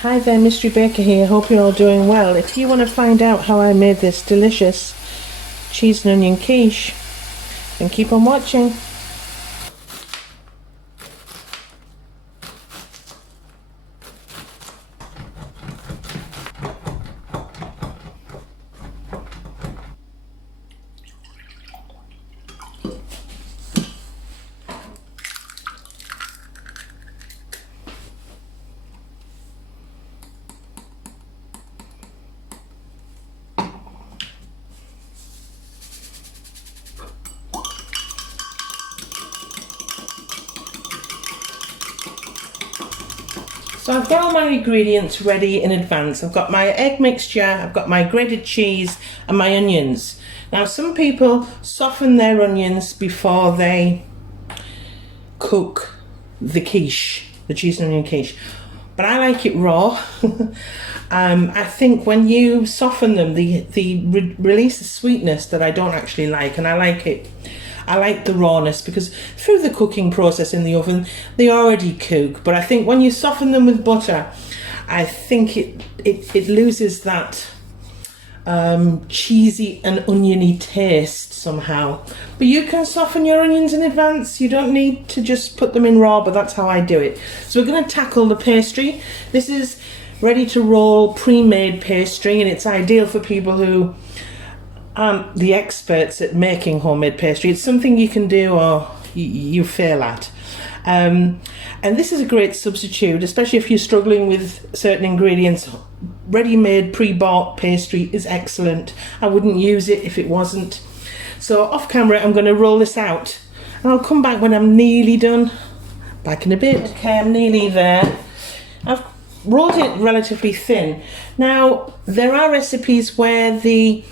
Hi there, Mystery Baker here. Hope you're all doing well. If you want to find out how I made this delicious cheese and onion quiche, then keep on watching. So I've got all my ingredients ready in advance. I've got my egg mixture, I've got my grated cheese and my onions. Now some people soften their onions before they cook the quiche, the cheese and onion quiche. But I like it raw. I think when you soften them, they release a sweetness that I don't actually like, and I like it. I like the rawness because through the cooking process in the oven, they already cook. But I think when you soften them with butter, I think it loses that cheesy and oniony taste somehow. But you can soften your onions in advance. You don't need to just put them in raw, but that's how I do it. So we're going to tackle the pastry. This is ready to roll pre-made pastry, and it's ideal for people who aren't the experts at making homemade pastry. It's something you can do or you fail at. And this is a great substitute, especially if you're struggling with certain ingredients. Ready-made, pre-bought pastry is excellent. I wouldn't use it if it wasn't. So off camera, I'm going to roll this out, and I'll come back when I'm nearly done. Back in a bit. Okay, I'm nearly there. I've rolled it relatively thin. Now, there are recipes where the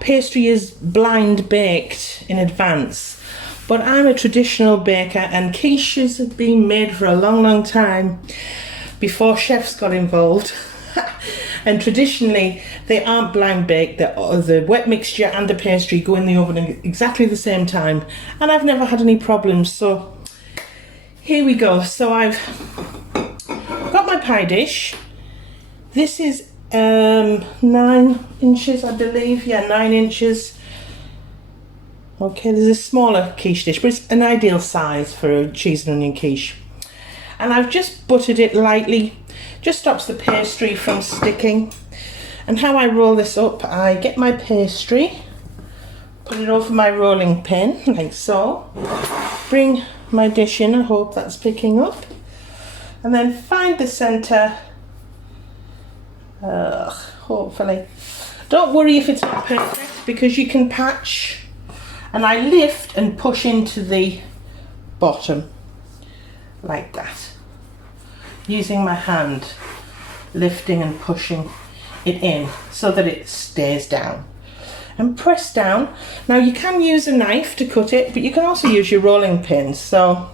pastry is blind baked in advance, but I'm a traditional baker, and quiches have been made for a long time before chefs got involved. And traditionally they aren't blind baked. The wet mixture and the pastry go in the oven at exactly the same time, and I've never had any problems. So here we go. So I've got my pie dish. This is 9 inches, I believe. Yeah, 9 inches. Okay, there's a smaller quiche dish, but it's an ideal size for a cheese and onion quiche. And I've just buttered it lightly, just stops the pastry from sticking. And how I roll this up, I get my pastry, put it over my rolling pin like so, bring my dish in, I hope that's picking up, and then find the centre. Hopefully. Don't worry if it's not perfect, because you can patch. And I lift and push into the bottom like that, using my hand, lifting and pushing it in so that it stays down, and press down. Now you can use a knife to cut it, but you can also use your rolling pin. So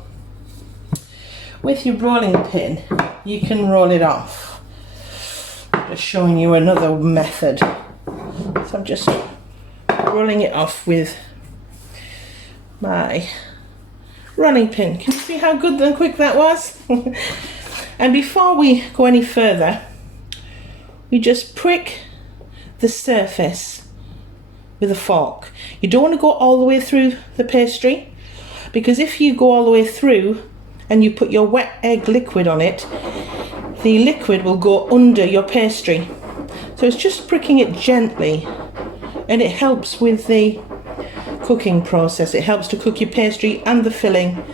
with your rolling pin you can roll it off. Just showing you another method. So I'm just rolling it off with my rolling pin. Can you see how good and quick that was? And before we go any further, we just prick the surface with a fork. You don't want to go all the way through the pastry, because if you go all the way through and you put your wet egg liquid on it, the liquid will go under your pastry. So it's just pricking it gently, and it helps with the cooking process. It helps to cook your pastry and the filling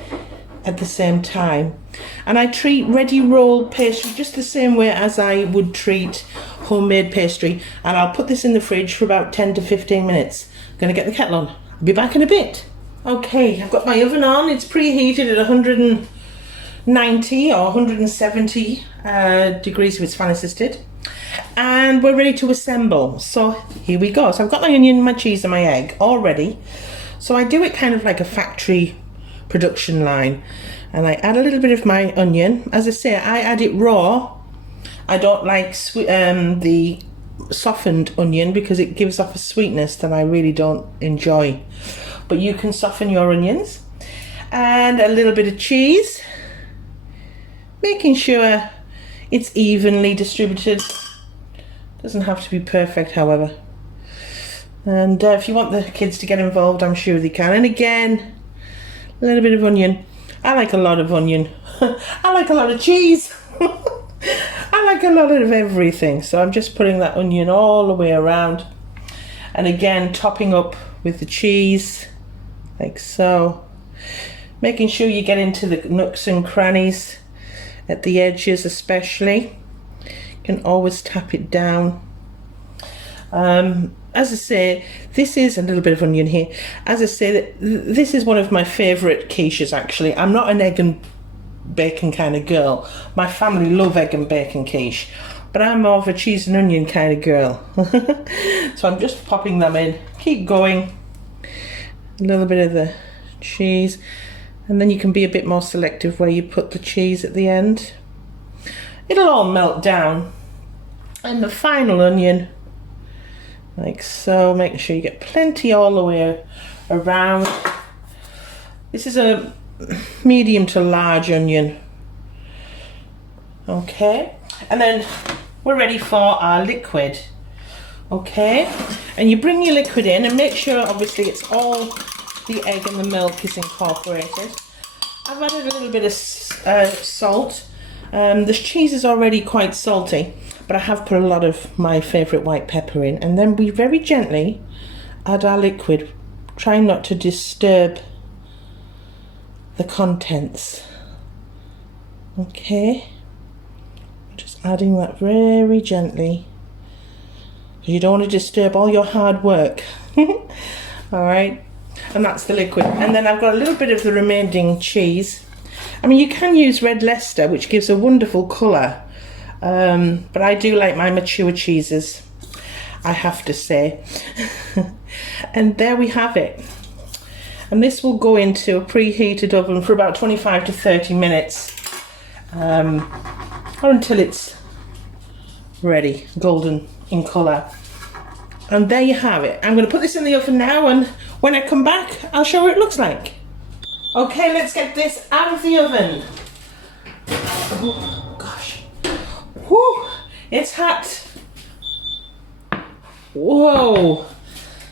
at the same time. And I treat ready rolled pastry just the same way as I would treat homemade pastry. And I'll put this in the fridge for about 10 to 15 minutes. I'm going to get the kettle on. I'll be back in a bit. Okay, I've got my oven on. It's preheated at 190 or 170 degrees if it's fan assisted, and we're ready to assemble. So here we go. So I've got my onion, my cheese and my egg all ready. So I do it kind of like a factory production line, and I add a little bit of my onion. As I say, I add it raw. I don't like the softened onion because it gives off a sweetness that I really don't enjoy, but you can soften your onions. And a little bit of cheese, making sure it's evenly distributed. Doesn't have to be perfect, however. And if you want the kids to get involved, I'm sure they can. And again, a little bit of onion. I like a lot of onion. I like a lot of cheese. I like a lot of everything. So I'm just putting that onion all the way around. And again, topping up with the cheese, like so. Making sure you get into the nooks and crannies, at the edges especially. You can always tap it down. As I say, this is a little bit of onion here. As I say, this is one of my favourite quiches actually. I'm not an egg and bacon kind of girl. My family love egg and bacon quiche, but I'm more of a cheese and onion kind of girl. So I'm just popping them in. Keep going. A little bit of the cheese, and then you can be a bit more selective where you put the cheese at the end. It'll all melt down. And the final onion, like so, making sure you get plenty all the way around. This is a medium to large onion. Okay, and then we're ready for our liquid. Okay, and you bring your liquid in and make sure obviously it's all the egg and the milk is incorporated. I've added a little bit of salt. This cheese is already quite salty, but I have put a lot of my favourite white pepper in, and then we very gently add our liquid, trying not to disturb the contents. Okay, just adding that very gently, because you don't want to disturb all your hard work. Alright, and that's the liquid. And then I've got a little bit of the remaining cheese. I mean, you can use red Leicester, which gives a wonderful colour, but I do like my mature cheeses, I have to say. And there we have it. And this will go into a preheated oven for about 25 to 30 minutes, or until it's ready, golden in colour. And there you have it. I'm going to put this in the oven now, and when I come back, I'll show what it looks like. Okay, let's get this out of the oven. Oh, gosh. Whew, it's hot. Whoa.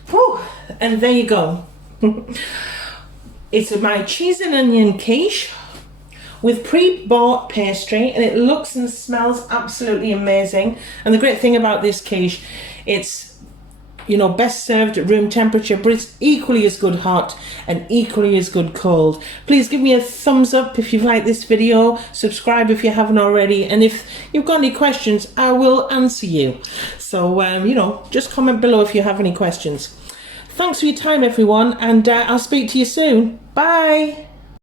Whew. And there you go. It's my cheese and onion quiche with pre-bought pastry, and it looks and smells absolutely amazing. And the great thing about this quiche, it's, you know, best served at room temperature, but it's equally as good hot and equally as good cold. Please give me a thumbs up if you've liked this video, subscribe if you haven't already, and if you've got any questions, I will answer you. So, you know, just comment below if you have any questions. Thanks for your time, everyone, and I'll speak to you soon. Bye!